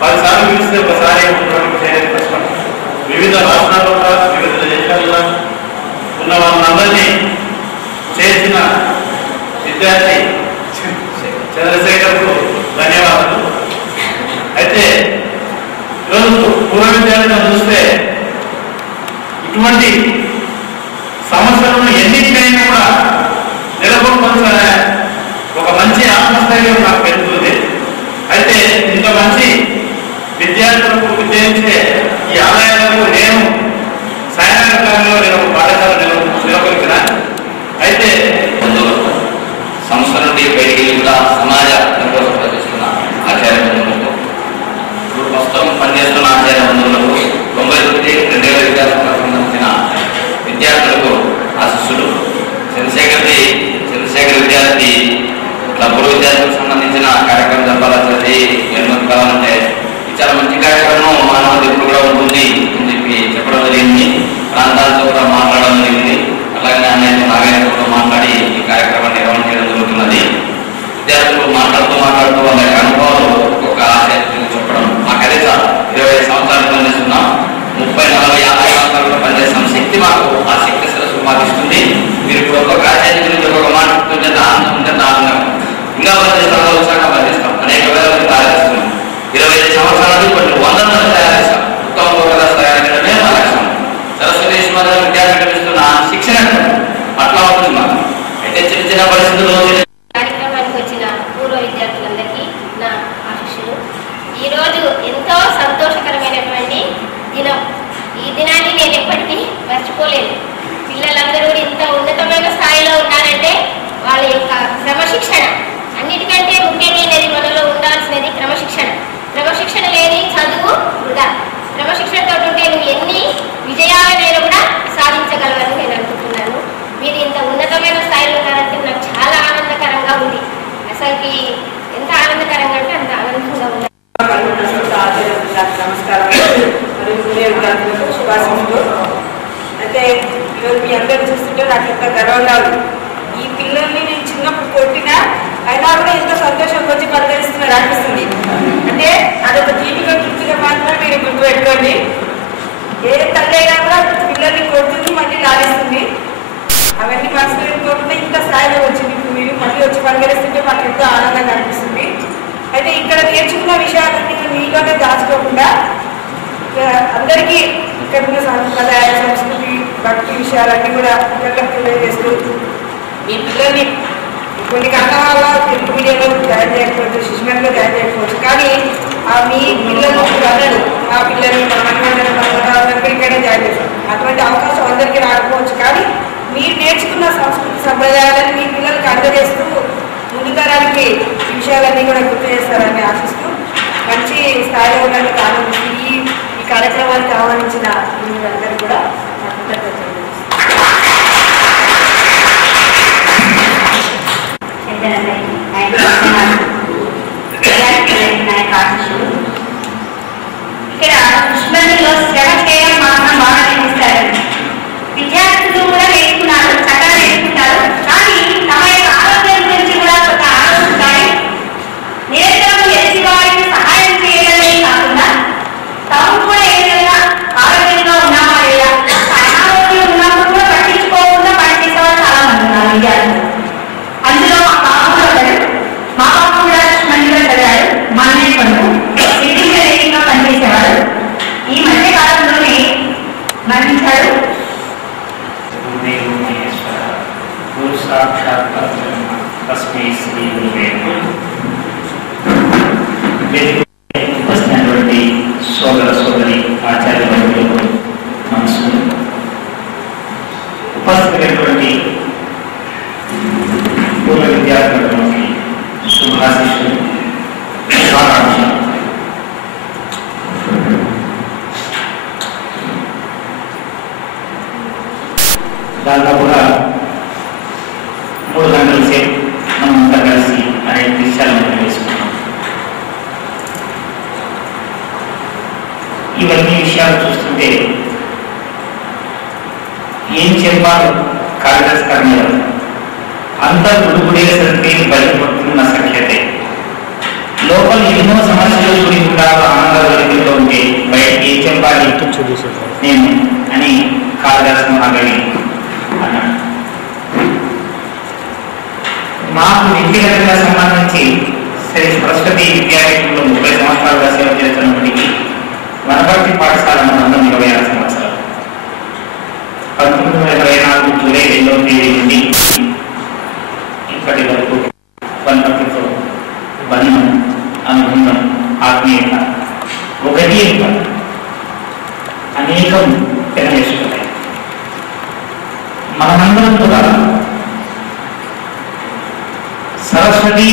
10 సార్లు పిలిస్తే ఒకసారి కష్టం. వివిధ రాష్ట్రాల్లో వివిధ దేశాల్లో ఉన్న వాళ్ళందరినీ చేసిన విద్యార్థి చంద్రశేఖర్కు ధన్యవాదాలు. అయితే ఈరోజు పూర్వ విద్యార్థులను చూస్తే ఇటువంటి సమస్యలను ఎన్నికైనా కూడా నెలకొల్పాల్సిన ఒక మంచి ఆత్మస్థైర్యం నాకు పెరుగుతుంది. అయితే ఇంత మంచి విద్యార్థులకు విద్యించే ఈ ఆలయాలకు నేను సాయంకాలంలో నేను ఒక పాఠశాల నెలకొల్పిన. అయితే సంస్థ నుండి బయటికి కూడా సమాజ నిర్వహణ ప్రదర్శిస్తున్న ఆచార్య బంధువులకు, ఇప్పుడు ప్రస్తుతం పనిచేస్తున్న ఆచార్య బంధువులకు, 91-2000 విద్యార్థులకు సంబంధించిన విద్యార్థులకు ఆశీస్సులు. చంద్రశేఖర్ విద్యార్థి క్లబ్ విద్యార్థులకు సంబంధించిన కార్యక్రమం జరపాల్సి ఎన్నో కావాలంటే ఇది చాలా మంచి కార్యక్రమం, మానవ ఎప్పుడు కూడా ఉంటుంది అని చెప్పి చెప్పడం జరిగింది. ప్రాంతాలతో కూడా మాట్లాడడం జరిగింది. అలాగే అన్నయ్య నాగేశ్వరంతో మాట్లాడి ఈ కార్యక్రమాన్ని నిర్వహణ చేయడం జరుగుతున్నది. విద్యార్థులు మాట్లాడుతూ వాళ్ళ యొక్క అనుభవాలు ఒక ఆసక్తిని చెప్పడం మాకు అదే సార్ 25 సంవత్సరాలు పనిచేస్తున్నాం. 30, 40, 50 సంవత్సరాలు పనిచేస్తాం. శక్తి మాకు ఆ శక్తి సరస్సు మాకు ఇస్తుంది. మీరు ఇప్పుడు ఒక్కొక్క ఆచార్య గురించి ఒక్కొక్క మాట ఉంటే దాని ఇంకా పనిచేస్తాం అనేక వేల మంది తయారు చేస్తున్నాం. 25 సంవత్సరాలు కొన్ని 100 మంది తయారు చేస్తాం. ఉత్తమ లోకదాస్ తయారు చేయడమే మా లక్ష్యం. సరస్వతి విద్యాపీఠం ఇస్తున్న శిక్షణ అట్లా ఉంటుంది మాకు. అయితే చిన్న పరిస్థితుల్లో కార్యక్రమానికి వచ్చిన పూర్వ విద్యార్థులందరికీ నా ఆశీస్సులు. ఈరోజు ఎంతో సంతోషకరమైనటువంటి దినం. ఈ దినాన్ని నేను ఎప్పటికీ మర్చిపోలేను. పిల్లలందరూ ఇంత ఉన్నతమైన స్థాయిలో ఉన్నారంటే వాళ్ళ యొక్క క్రమశిక్షణ, అన్నిటికంటే ముఖ్యమైనది మనలో ఉండాల్సినది క్రమశిక్షణ. క్రమశిక్షణ లేని చదువు వృధా. క్రమశిక్షణతో ఉంటే నువ్వు ఎన్ని విజయాలైనా కూడా సాధించగలవని నేను అనుకుంటున్నాను. మీరు ఇంత ఉన్నతమైన స్థాయిలో ఉన్నారంటే నాకు చాలా ఆనందకరంగా ఉంది. అసలుకి ఎంత ఆనందకరంగా అంటే అంత ఆనందంగా ఉంది. నమస్కారం మరియు శుభాశంసలు. అయితే ఈరోజు మీ అందరూ చూస్తుంటే నాకు ఎంత గర్వంగా ఉంది. ఈ పిల్లల్ని నేను చిన్నప్పుడు కొట్టినా అయినా కూడా ఎంత సంతోషంగా వచ్చి పలకరిస్తున్నారు అనిపిస్తుంది. అంటే అదొక జీవిగా తృప్తిగా మాత్రమే మీరు గుర్తుపెట్టుకోండి. ఏ తల్లి అయినా కూడా పిల్లల్ని కొడుతుంది, మళ్ళీ లాగేస్తుంది. అవన్నీ మనసులో పెట్టుకోకుండా ఇంత స్థాయిలో వచ్చింది. ఇప్పుడు మీరు మళ్ళీ వచ్చి పలకరిస్తుంటే మాకు ఎంతో ఆనందంగా అనిపిస్తుంది. అయితే ఇక్కడ నేర్చుకున్న విషయాలన్నీ మీలోనే దాచుకోకుండా అందరికీ ఇక్కడ ఉన్న సంప్రదాయ సంస్కృతి భక్తి విషయాలన్నీ కూడా పిల్లలకు తెలియజేస్తూ మీ పిల్లల్ని కొన్ని కారణాల వల్ల తెలుగు మీడియంలో జాయిన్ చేయకపోవచ్చు, శిశుమంలో జాయిన్ చేయకపోవచ్చు. కానీ మీ పిల్లలు అందరూ మా పిల్లలు మా మనమందరూ ఇక్కడే జాయిన్ చేస్తారు. అటువంటి అవకాశం అందరికీ రాకపోవచ్చు. కానీ మీరు నేర్చుకున్న సంస్కృతి సంప్రదాయాలను మీ పిల్లలకి అందజేస్తూ ముందు తరానికి ఈ విషయాలన్నీ కూడా గుర్తు చేస్తారని ఆశిస్తూ మంచి స్థాయిలో ఉన్నట్టు ఆనందిస్తూ ఈ కార్యక్రమానికి ఆహ్వానించిన మీరందరూ కూడా ఇక్కడ కృష్ణలో శ్రమ చేయడం మాత్రం బాగా నేర్పిస్తారు. విద్యార్థులు కూడా నేర్చుకున్నారు, చక్కగా నేర్చుకుంటారు. కానీ తమ యొక్క ఆరోగ్యం గురించి కూడా కొంత ఆలోచిస్తారు. నిరంతరం ఎదుటి వారికి సహాయం చేయడమే కాకుండా తాము కూడా ఏదైనా ఆరోగ్యంగా ఉన్నామా లేదా, అనారోగ్యం ఉన్నప్పుడు కూడా పట్టించుకోకుండా పనిచేసేవారు చాలా మంది ఉన్నారు విద్యార్థులు. అందులో మా బాబు కూడా కృష్ణలో చదివాడు. మా అన్నయ్య పనులు సిటీగా పనిచేసేవాడు. ఈ మధ్య కాలంలోనే మరణించాడు. వచ్చినటువంటి సోదర సోదరి ఆచార్య వర్గులకు మనసులు, ఉపస్థితులైనటువంటి పూర్వ విద్యార్థులకి శుభాశిష్యులు, శుభాకాంక్షలు. దాదాపుగా 3 గంటల సేపు మనంతా కలిసి అనేక విషయాలను వేసుకున్నాం. ఇవన్నీ విషయాలు చూస్తుంటే ఏం చెప్పాలో కాళిదాస్ కర్మ అంత గుడుగుడేసరికి బయటపడుతున్న సఖ్యతే లోపల ఎన్నో సమస్యలు కూడి ఉండాలో ఆనంద నేను అని కాళిదాసు మహాకవి అన్నాడు. మాకు వ్యక్తిగతంగా సంబంధించి శ్రీ సరస్వతి విద్యాపీఠంలో 30 సంవత్సరాలుగా సేవ చేస్తున్నప్పటికీ వనపర్తి పాఠశాల 26 సంవత్సరాలు. 1924 జూలై 2వ తేదీ నుండి ఇప్పటి వరకు వనపర్తితో బంధం, అనుబంధం, ఆత్మీయత ఒకటి అనేకం తెలియజేస్తున్నాయి. మనమందరం కూడా సరస్వతి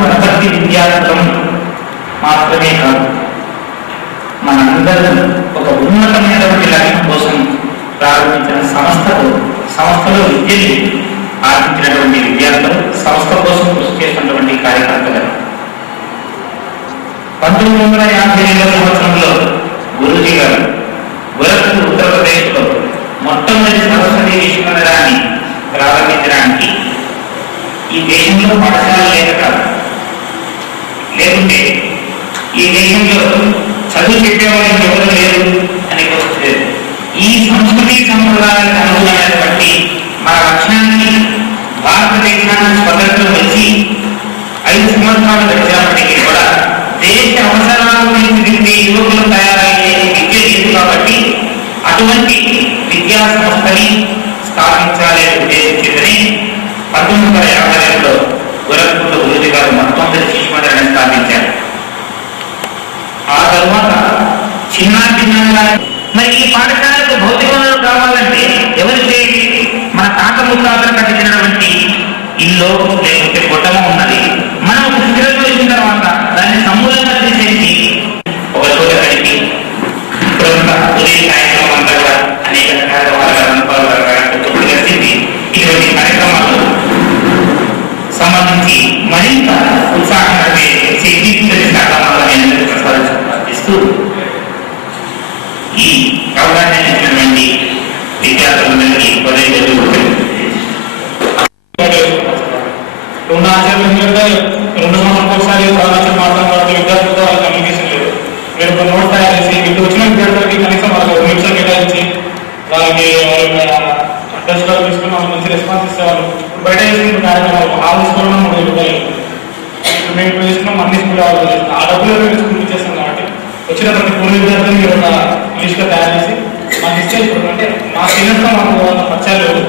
వనపర్తి విద్యార్థులం మాత్రమే కాదు, మనందరం ఒక ఉన్నతమైనటువంటి లక్ష్యం కోసం ప్రారంభించిన సంస్థలో విద్యని ఆర్జించినటువంటి విద్యార్థులు, సంస్థ కోసం కృషి చేస్తున్నటువంటి కార్యకర్తలు. 1952వ సంవత్సరంలో గురూజీ గారు గోరఖ్పూర్ ఉత్తరప్రదేశ్లో మొట్టమొదటి సరస్వతి విశ్వవిద్యాలయాన్ని ప్రారంభించడానికి ఈ దేశంలో పాఠశాల లేకుంటే ఈ దేశంలో చదువు చెప్పేవాళ్ళు ఎవరు లేరు అని వస్తుంది. ఈ సంస్కృతి సంప్రదాయాలకు అనుగుణమైనటువంటి మన లక్ష్యాన్ని భారతదేశానికి స్వతంత్రం వచ్చి 5 సంవత్సరాలు గడిచినప్పటికీ కూడా దేశ అవసరాల గురించి యువకులు తయారయ్యే విద్య లేదు. కాబట్టి అటువంటి విద్యా సంస్థని స్థాపించాలి ఉద్దేశించిందని 1952లో గోరఖ్పూర్లో గురూజీ గారు మొట్టమొదటి శిశు మందిరాన్ని స్థాపించారు. ఆ తరువాత చిన్న మరి ఈ పాఠశాలకు భౌతిక వనరులు కావాలంటే ఎవరు చేయాలి? మన తాత ముత్తాతలు కట్టించినటువంటి ఇల్లు లేకపోతే గొట్టమో ఉన్నది. మనం ఒక స్థిరత్వం వచ్చిన తర్వాత దాన్ని సమూలంగా తీసేసి ఒక చోట కలిపి ఉదయం కార్యక్రమం అంతా కూడా అనేక కలిసింది. ఇటువంటి కార్యక్రమాలు సంబంధించి మరింత ఉత్సాహంగా ప్రసాదిస్తూ ఈ అవకాశం ఇచ్చినటువంటి విద్యార్థులందరికీ రెండు ఆచార్యులు ఎందుకంటే 2 సంవత్సరాలకు ఒకసారి మాట్లాడుతున్న విద్యార్థులతో వాళ్ళ కమ్యూనికేషన్ లేదు. మీరు ఒక నోట్ తయారు చేసి ఇటు వచ్చిన విద్యార్థులకి కనీసం వాళ్ళకి 1 నిమిషం కేటాయించి వాళ్ళకి టెస్ట్లో తీసుకుని వాళ్ళు మంచి రెస్పాన్స్ ఇచ్చేవాళ్ళు. బయట చేసుకున్న కార్యక్రమాలు హాల్ తీసుకోవడం 3 రూపాయలు. ఇప్పుడు మేము తీసుకున్నాం అన్ని స్కూల్ వాళ్ళు ఆ డబ్బులు మేము స్కూల్ ఇచ్చేస్తాం. కాబట్టి వచ్చిన ప్రతి పూర్వ విద్యార్థులు మీరు ఒక లిస్ట్గా తయారు చేసి మాకు ఇచ్చే. ఇప్పుడు అంటే మా సీనియర్స్తో మాకు పరిచయాలు లేదు.